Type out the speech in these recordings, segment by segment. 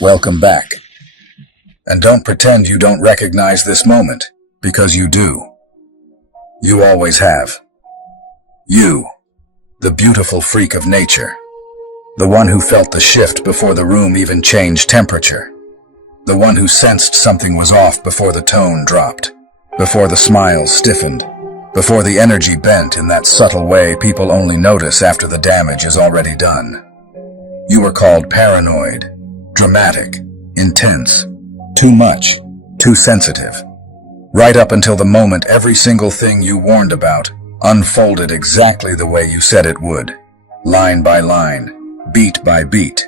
Welcome back. And don't pretend you don't recognize this moment, because you do. You always have. You, the beautiful freak of nature. The one who felt the shift before the room even changed temperature. The one who sensed something was off before the tone dropped, before the smile stiffened, before the energy bent in that subtle way people only notice after the damage is already done. You were called paranoid, dramatic, intense, too much, too sensitive. Right up until the moment every single thing you warned about unfolded exactly the way you said it would, line by line, beat by beat,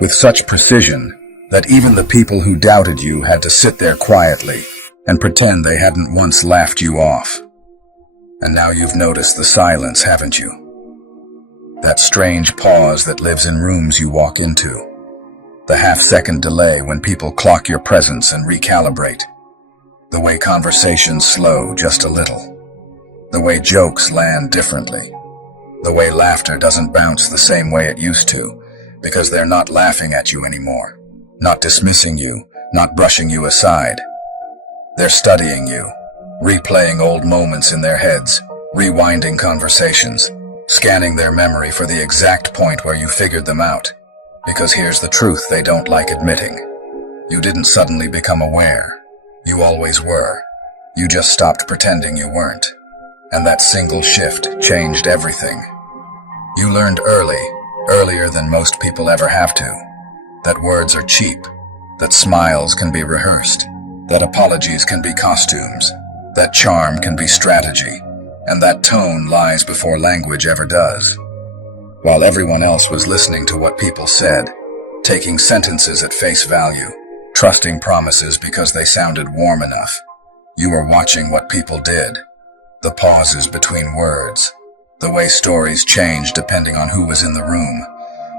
with such precision that even the people who doubted you had to sit there quietly and pretend they hadn't once laughed you off. And now you've noticed the silence, haven't you? That strange pause that lives in rooms you walk into. The half-second delay when people clock your presence and recalibrate. The way conversations slow just a little. The way jokes land differently. The way laughter doesn't bounce the same way it used to, because they're not laughing at you anymore. Not dismissing you, not brushing you aside. They're studying you, replaying old moments in their heads, rewinding conversations, scanning their memory for the exact point where you figured them out. Because here's the truth they don't like admitting. You didn't suddenly become aware. You always were. You just stopped pretending you weren't. And that single shift changed everything. You learned early, earlier than most people ever have to, that words are cheap, that smiles can be rehearsed, that apologies can be costumes, that charm can be strategy, and that tone lies before language ever does. While everyone else was listening to what people said, taking sentences at face value, trusting promises because they sounded warm enough, you were watching what people did. The pauses between words, the way stories changed depending on who was in the room,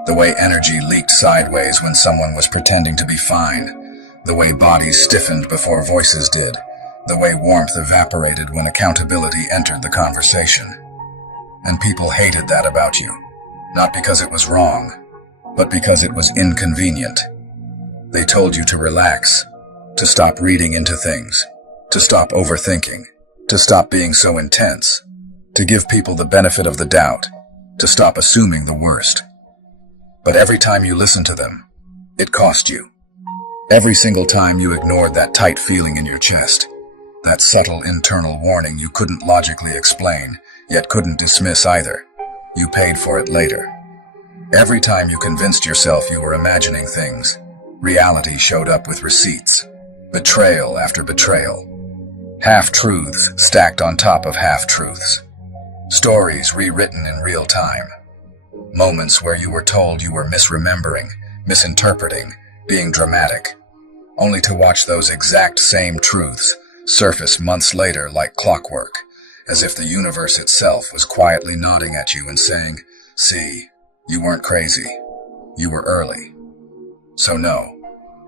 the way energy leaked sideways when someone was pretending to be fine, the way bodies stiffened before voices did, the way warmth evaporated when accountability entered the conversation. And people hated that about you, not because it was wrong, but because it was inconvenient. They told you to relax, to stop reading into things, to stop overthinking, to stop being so intense, to give people the benefit of the doubt, to stop assuming the worst. But every time you listened to them, it cost you. Every single time you ignored that tight feeling in your chest, that subtle internal warning you couldn't logically explain, yet couldn't dismiss either, you paid for it later. Every time you convinced yourself you were imagining things, reality showed up with receipts, betrayal after betrayal. Half-truths stacked on top of half-truths. Stories rewritten in real time. Moments where you were told you were misremembering, misinterpreting, being dramatic, only to watch those exact same truths surface months later like clockwork, as if the universe itself was quietly nodding at you and saying, "See, you weren't crazy. You were early." So no,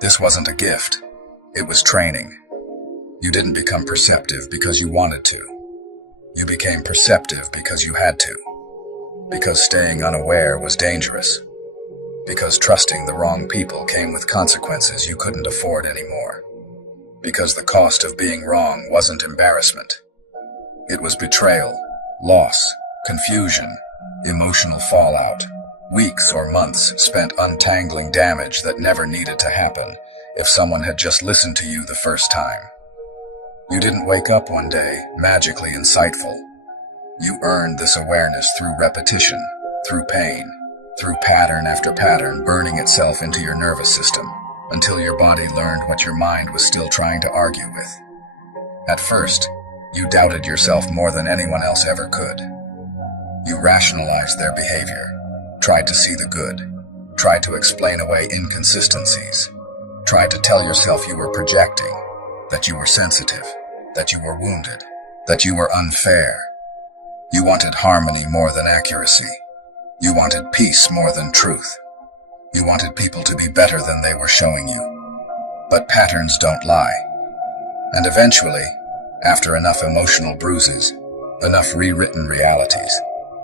this wasn't a gift. It was training. You didn't become perceptive because you wanted to. You became perceptive because you had to. Because staying unaware was dangerous. Because trusting the wrong people came with consequences you couldn't afford anymore. Because the cost of being wrong wasn't embarrassment. It was betrayal, loss, confusion, emotional fallout, weeks or months spent untangling damage that never needed to happen if someone had just listened to you the first time. You didn't wake up one day magically insightful. You earned this awareness through repetition, through pain, through pattern after pattern burning itself into your nervous system, until your body learned what your mind was still trying to argue with. At first, you doubted yourself more than anyone else ever could. You rationalized their behavior, tried to see the good, tried to explain away inconsistencies, tried to tell yourself you were projecting, that you were sensitive, that you were wounded, that you were unfair. You wanted harmony more than accuracy. You wanted peace more than truth. You wanted people to be better than they were showing you. But patterns don't lie. And eventually, after enough emotional bruises, enough rewritten realities,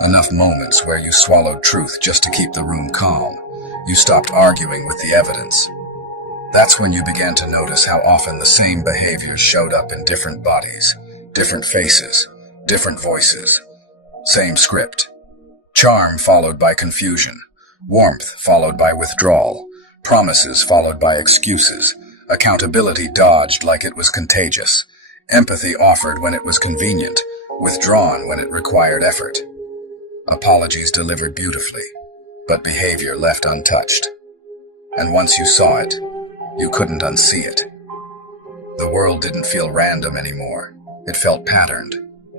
enough moments where you swallowed truth just to keep the room calm, you stopped arguing with the evidence. That's when you began to notice how often the same behaviors showed up in different bodies, different faces, different voices. Same script. Charm followed by confusion. Warmth followed by withdrawal. Promises followed by excuses. Accountability dodged like it was contagious. Empathy offered when it was convenient. Withdrawn when it required effort. Apologies delivered beautifully, but behavior left untouched. And once you saw it, you couldn't unsee it. The world didn't feel random anymore. It felt patterned,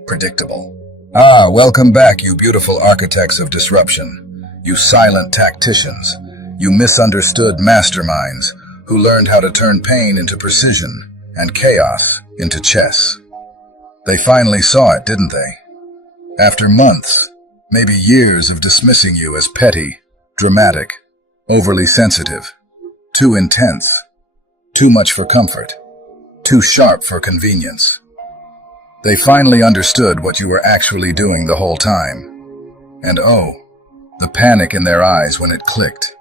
predictable. Ah, welcome back, you beautiful architects of disruption. You silent tacticians. You misunderstood masterminds who learned how to turn pain into precision and chaos into chess. They finally saw it, didn't they? After months, maybe years of dismissing you as petty, dramatic, overly sensitive, too intense, too much for comfort, too sharp for convenience. They finally understood what you were actually doing the whole time. And oh, the panic in their eyes when it clicked.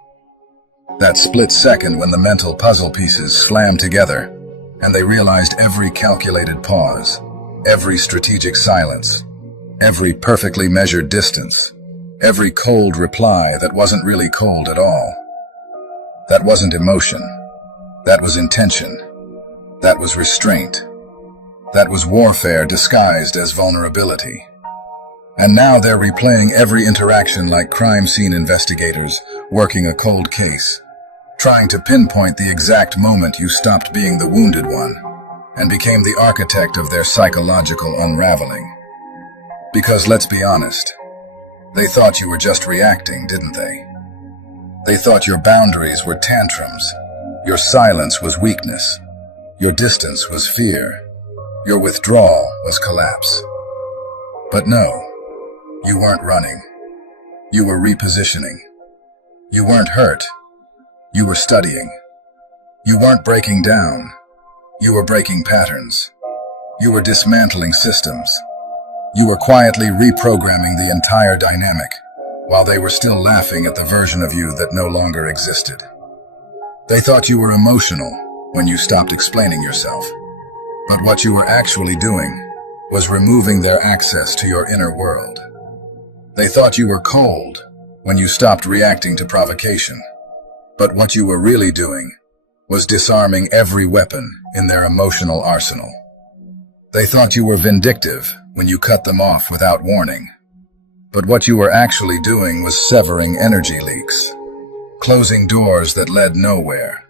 That split second when the mental puzzle pieces slammed together and they realized every calculated pause, every strategic silence, every perfectly measured distance, every cold reply that wasn't really cold at all. That wasn't emotion. That was intention. That was restraint. That was warfare disguised as vulnerability. And now they're replaying every interaction like crime scene investigators working a cold case, trying to pinpoint the exact moment you stopped being the wounded one and became the architect of their psychological unraveling. Because let's be honest, they thought you were just reacting, didn't they? They thought your boundaries were tantrums, your silence was weakness, your distance was fear, your withdrawal was collapse. But no, you weren't running. You were repositioning. You weren't hurt. You were studying. You weren't breaking down. You were breaking patterns. You were dismantling systems. You were quietly reprogramming the entire dynamic, while they were still laughing at the version of you that no longer existed. They thought you were emotional when you stopped explaining yourself. But what you were actually doing was removing their access to your inner world. They thought you were cold when you stopped reacting to provocation. But what you were really doing was disarming every weapon in their emotional arsenal. They thought you were vindictive when you cut them off without warning. But what you were actually doing was severing energy leaks, closing doors that led nowhere,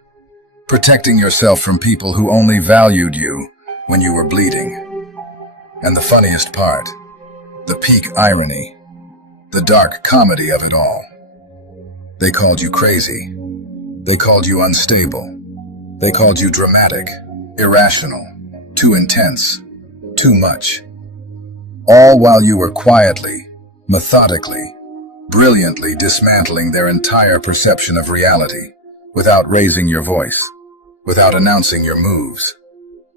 protecting yourself from people who only valued you when you were bleeding. And the funniest part, the peak irony, the dark comedy of it all. They called you crazy. They called you unstable. They called you dramatic, irrational, too intense, too much. All while you were quietly, methodically, brilliantly dismantling their entire perception of reality without raising your voice, without announcing your moves,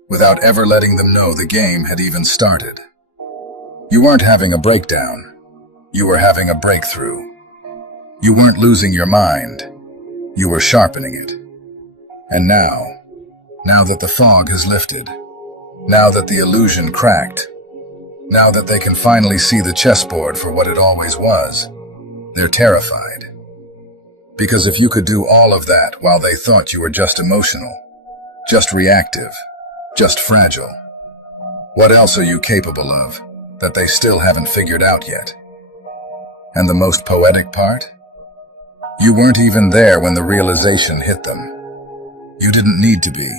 without ever letting them know the game had even started. You weren't having a breakdown. You were having a breakthrough. You weren't losing your mind. You were sharpening it. And now that the fog has lifted, now that the illusion cracked, now that they can finally see the chessboard for what it always was, they're terrified. Because if you could do all of that while they thought you were just emotional, just reactive, just fragile, what else are you capable of that they still haven't figured out yet? And the most poetic part? You weren't even there when the realization hit them. You didn't need to be.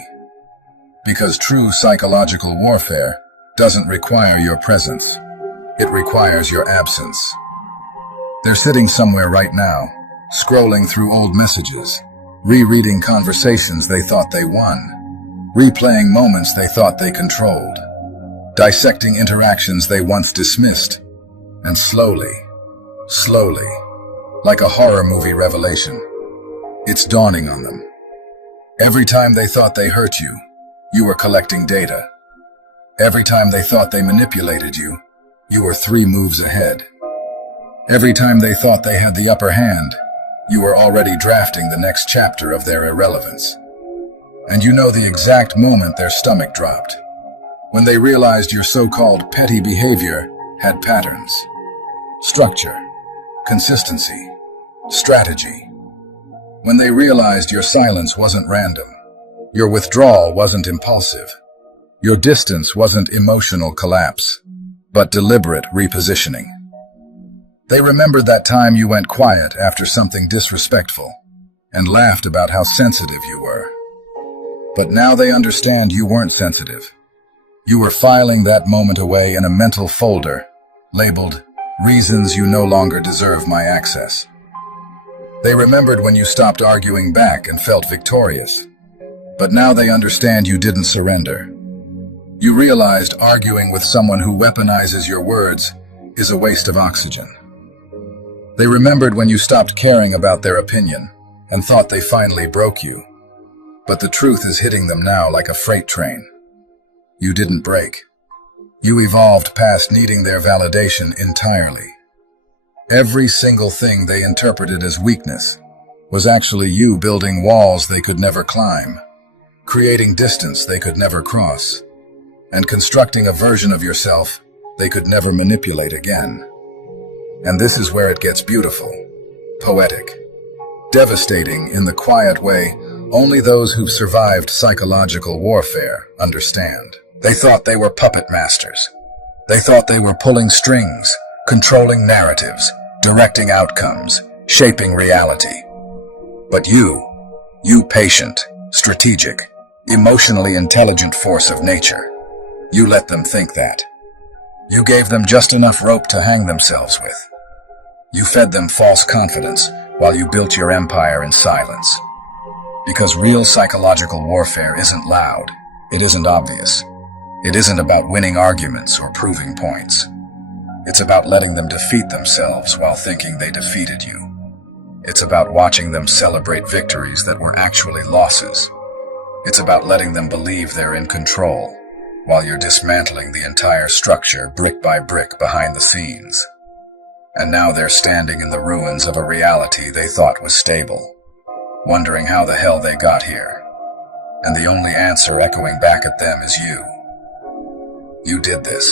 Because true psychological warfare doesn't require your presence. It requires your absence. They're sitting somewhere right now, scrolling through old messages, rereading conversations they thought they won, replaying moments they thought they controlled, dissecting interactions they once dismissed, and slowly, like a horror movie revelation, it's dawning on them. Every time they thought they hurt you, you were collecting data. Every time they thought they manipulated you, you were 3 moves ahead. Every time they thought they had the upper hand, you were already drafting the next chapter of their irrelevance. And you know the exact moment their stomach dropped, when they realized your so-called petty behavior had patterns, structure, consistency, strategy. When they realized your silence wasn't random, your withdrawal wasn't impulsive, your distance wasn't emotional collapse, but deliberate repositioning. They remembered that time you went quiet after something disrespectful and laughed about how sensitive you were. But now they understand you weren't sensitive. You were filing that moment away in a mental folder labeled "Reasons You No Longer Deserve My Access." They remembered when you stopped arguing back and felt victorious. But now they understand you didn't surrender. You realized arguing with someone who weaponizes your words is a waste of oxygen. They remembered when you stopped caring about their opinion and thought they finally broke you. But the truth is hitting them now like a freight train. You didn't break. You evolved past needing their validation entirely. Every single thing they interpreted as weakness was actually you building walls they could never climb, creating distance they could never cross, and constructing a version of yourself they could never manipulate again. And this is where it gets beautiful, poetic, devastating in the quiet way only those who've survived psychological warfare understand. They thought they were puppet masters. They thought they were pulling strings, controlling narratives, directing outcomes, shaping reality. But you patient, strategic, emotionally intelligent force of nature, you let them think that. You gave them just enough rope to hang themselves with. You fed them false confidence while you built your empire in silence. Because real psychological warfare isn't loud, it isn't obvious. It isn't about winning arguments or proving points. It's about letting them defeat themselves while thinking they defeated you. It's about watching them celebrate victories that were actually losses. It's about letting them believe they're in control while you're dismantling the entire structure brick by brick behind the scenes. And now they're standing in the ruins of a reality they thought was stable, wondering how the hell they got here. And the only answer echoing back at them is you. You did this.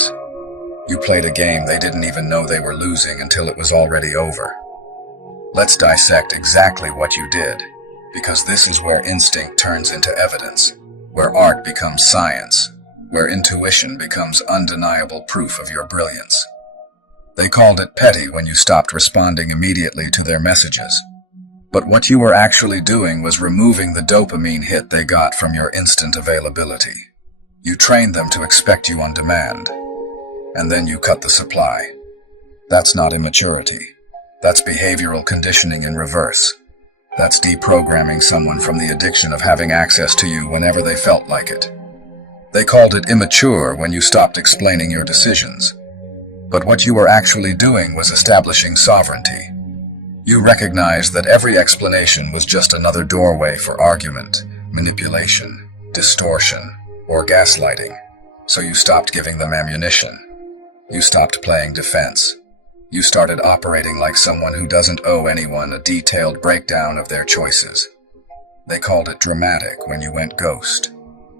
You played a game they didn't even know they were losing until it was already over. Let's dissect exactly what you did, because this is where instinct turns into evidence, where art becomes science, where intuition becomes undeniable proof of your brilliance. They called it petty when you stopped responding immediately to their messages. But what you were actually doing was removing the dopamine hit they got from your instant availability. You trained them to expect you on demand, and then you cut the supply. That's not immaturity. That's behavioral conditioning in reverse. That's deprogramming someone from the addiction of having access to you whenever they felt like it. They called it immature when you stopped explaining your decisions. But what you were actually doing was establishing sovereignty. You recognized that every explanation was just another doorway for argument, manipulation, distortion, or gaslighting. So you stopped giving them ammunition. You stopped playing defense. You started operating like someone who doesn't owe anyone a detailed breakdown of their choices. They called it dramatic when you went ghost,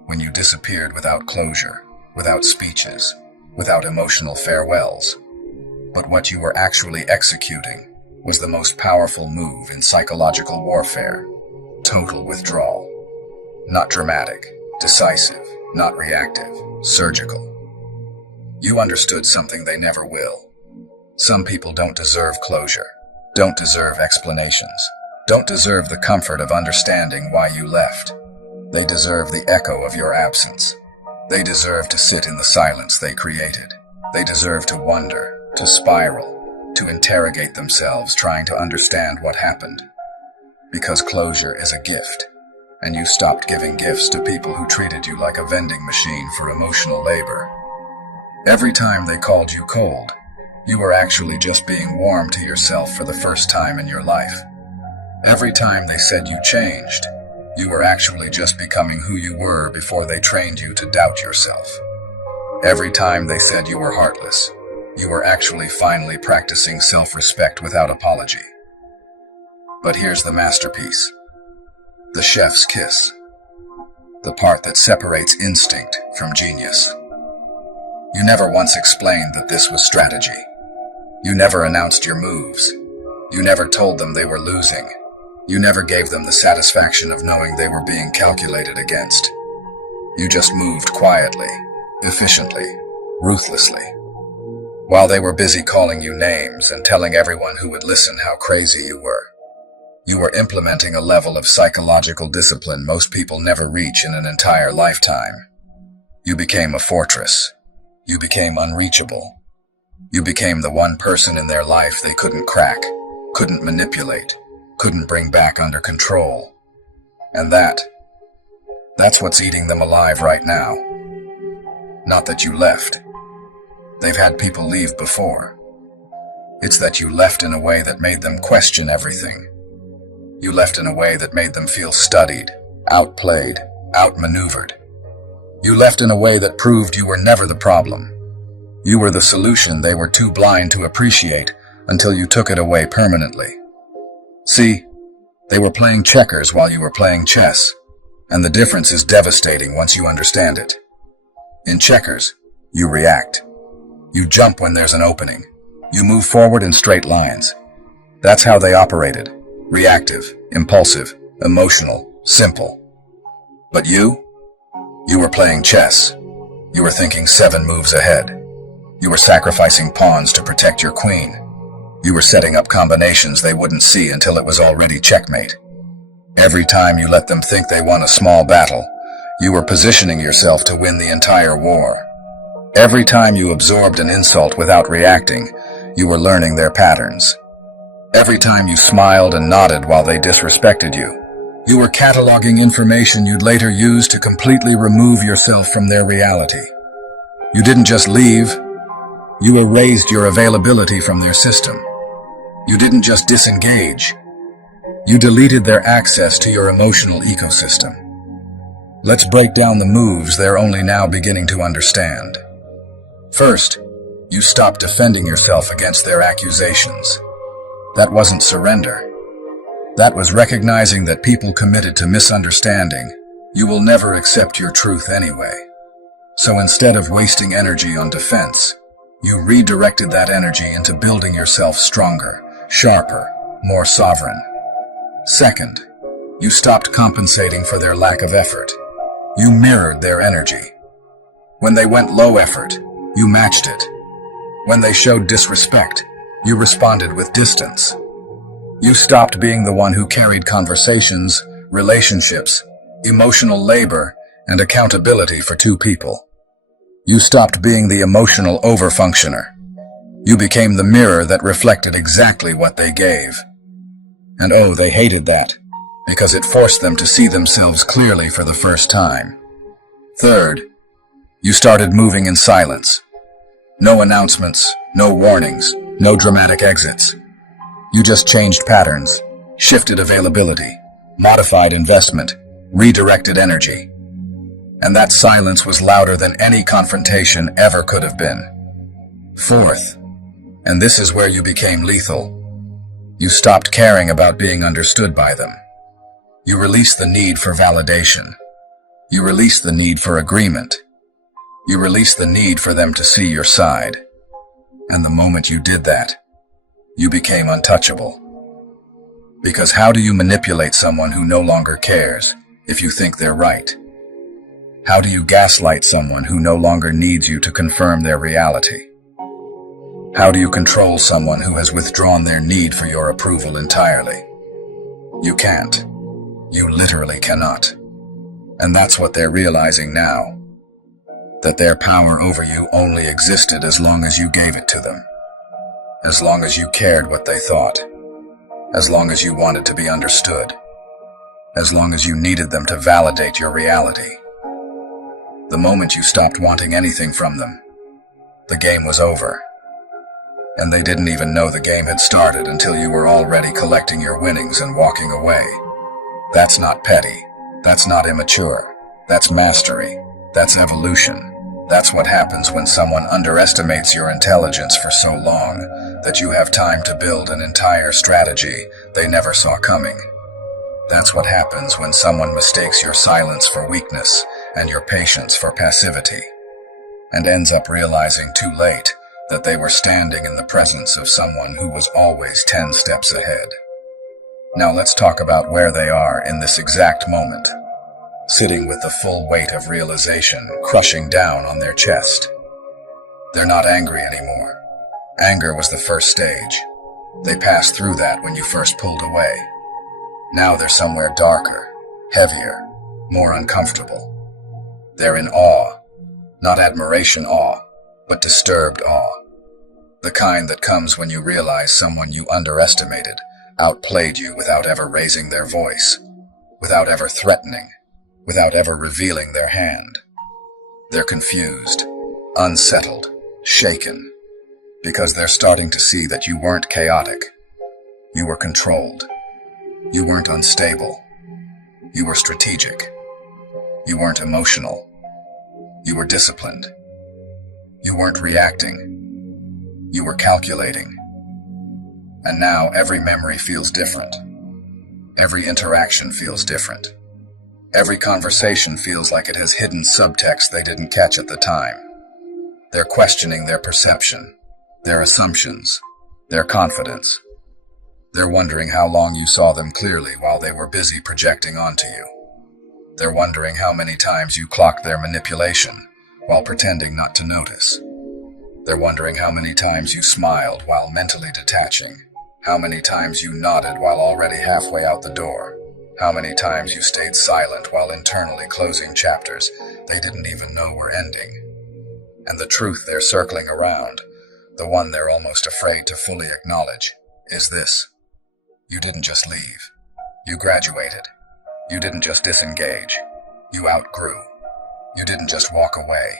when you disappeared without closure, without speeches, without emotional farewells. But what you were actually executing was the most powerful move in psychological warfare: total withdrawal. Not dramatic, decisive, not reactive, surgical. You understood something they never will. Some people don't deserve closure, don't deserve explanations, don't deserve the comfort of understanding why you left. They deserve the echo of your absence. They deserve to sit in the silence they created. They deserve to wonder, to spiral, to interrogate themselves trying to understand what happened. Because closure is a gift, and you stopped giving gifts to people who treated you like a vending machine for emotional labor. Every time they called you cold, you were actually just being warm to yourself for the first time in your life. Every time they said you changed, you were actually just becoming who you were before they trained you to doubt yourself. Every time they said you were heartless, you were actually finally practicing self-respect without apology. But here's the masterpiece. The chef's kiss. the part that separates instinct from genius. You never once explained that this was strategy. You never announced your moves. You never told them they were losing. You never gave them the satisfaction of knowing they were being calculated against. You just moved quietly, efficiently, ruthlessly. While they were busy calling you names and telling everyone who would listen how crazy you were. You were implementing a level of psychological discipline most people never reach in an entire lifetime. You became a fortress. You became unreachable. You became the one person in their life they couldn't crack, couldn't manipulate, couldn't bring back under control. And that's what's eating them alive right now. Not that you left. They've had people leave before. It's that you left in a way that made them question everything. You left in a way that made them feel studied, outplayed, outmaneuvered. You left in a way that proved you were never the problem. You were the solution they were too blind to appreciate until you took it away permanently. See, they were playing checkers while you were playing chess, and the difference is devastating once you understand it. In checkers, you react. You jump when there's an opening. You move forward in straight lines. That's how they operated. Reactive, impulsive, emotional, simple. But you were playing chess. You were thinking 7 moves ahead. You were sacrificing pawns to protect your queen. You were setting up combinations they wouldn't see until it was already checkmate. Every time you let them think they won a small battle, you were positioning yourself to win the entire war. Every time you absorbed an insult without reacting, you were learning their patterns. Every time you smiled and nodded while they disrespected you, you were cataloging information you'd later use to completely remove yourself from their reality. You didn't just leave, you erased your availability from their system. You didn't just disengage, you deleted their access to your emotional ecosystem. Let's break down the moves they're only now beginning to understand. First, you stopped defending yourself against their accusations. That wasn't surrender. That was recognizing that people committed to misunderstanding, you will never accept your truth anyway. So instead of wasting energy on defense, you redirected that energy into building yourself stronger, sharper, more sovereign. Second, you stopped compensating for their lack of effort. You mirrored their energy. When they went low effort, you matched it. When they showed disrespect, you responded with distance. You stopped being the one who carried conversations, relationships, emotional labor, and accountability for 2 people. You stopped being the emotional overfunctioner. You became the mirror that reflected exactly what they gave. And oh, they hated that, because it forced them to see themselves clearly for the first time. Third, you started moving in silence. No announcements, no warnings, no dramatic exits. You just changed patterns, shifted availability, modified investment, redirected energy. And that silence was louder than any confrontation ever could have been. Fourth, and this is where you became lethal, you stopped caring about being understood by them. You released the need for validation. You released the need for agreement. You released the need for them to see your side. And the moment you did that, you became untouchable. Because how do you manipulate someone who no longer cares if you think they're right? How do you gaslight someone who no longer needs you to confirm their reality? How do you control someone who has withdrawn their need for your approval entirely? You can't. You literally cannot. And that's what they're realizing now. That their power over you only existed as long as you gave it to them. As long as you cared what they thought. As long as you wanted to be understood. As long as you needed them to validate your reality. The moment you stopped wanting anything from them, the game was over. And they didn't even know the game had started until you were already collecting your winnings and walking away. That's not petty. That's not immature. That's mastery. That's evolution. That's what happens when someone underestimates your intelligence for so long that you have time to build an entire strategy they never saw coming. That's what happens when someone mistakes your silence for weakness and your patience for passivity, and ends up realizing too late that they were standing in the presence of someone who was always 10 steps ahead. Now let's talk about where they are in this exact moment, sitting with the full weight of realization crushing down on their chest. They're not angry anymore. Anger was the first stage. They passed through that when you first pulled away. Now they're somewhere darker, heavier, more uncomfortable. They're in awe. Not admiration awe, but disturbed awe. The kind that comes when you realize someone you underestimated outplayed you without ever raising their voice, without ever threatening, without ever revealing their hand. They're confused, unsettled, shaken, because they're starting to see that you weren't chaotic. You were controlled. You weren't unstable. You were strategic. You weren't emotional. You were disciplined. You weren't reacting. You were calculating. And now every memory feels different. Every interaction feels different. Every conversation feels like it has hidden subtext they didn't catch at the time. They're questioning their perception, their assumptions, their confidence. They're wondering how long you saw them clearly while they were busy projecting onto you. They're wondering how many times you clocked their manipulation while pretending not to notice. They're wondering how many times you smiled while mentally detaching, how many times you nodded while already halfway out the door, how many times you stayed silent while internally closing chapters they didn't even know were ending. And the truth they're circling around, the one they're almost afraid to fully acknowledge, is this. You didn't just leave. You graduated. You didn't just disengage. You outgrew. You didn't just walk away.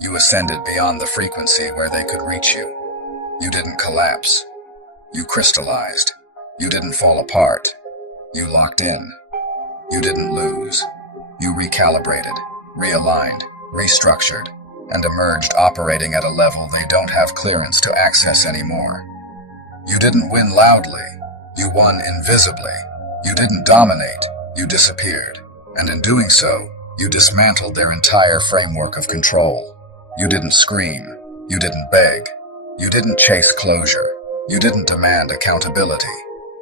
You ascended beyond the frequency where they could reach you. You didn't collapse. You crystallized. You didn't fall apart. You locked in. You didn't lose. You recalibrated, realigned, restructured, and emerged operating at a level they don't have clearance to access anymore. You didn't win loudly. You won invisibly. You didn't dominate. You disappeared. And in doing so, you dismantled their entire framework of control. You didn't scream. You didn't beg. You didn't chase closure. You didn't demand accountability.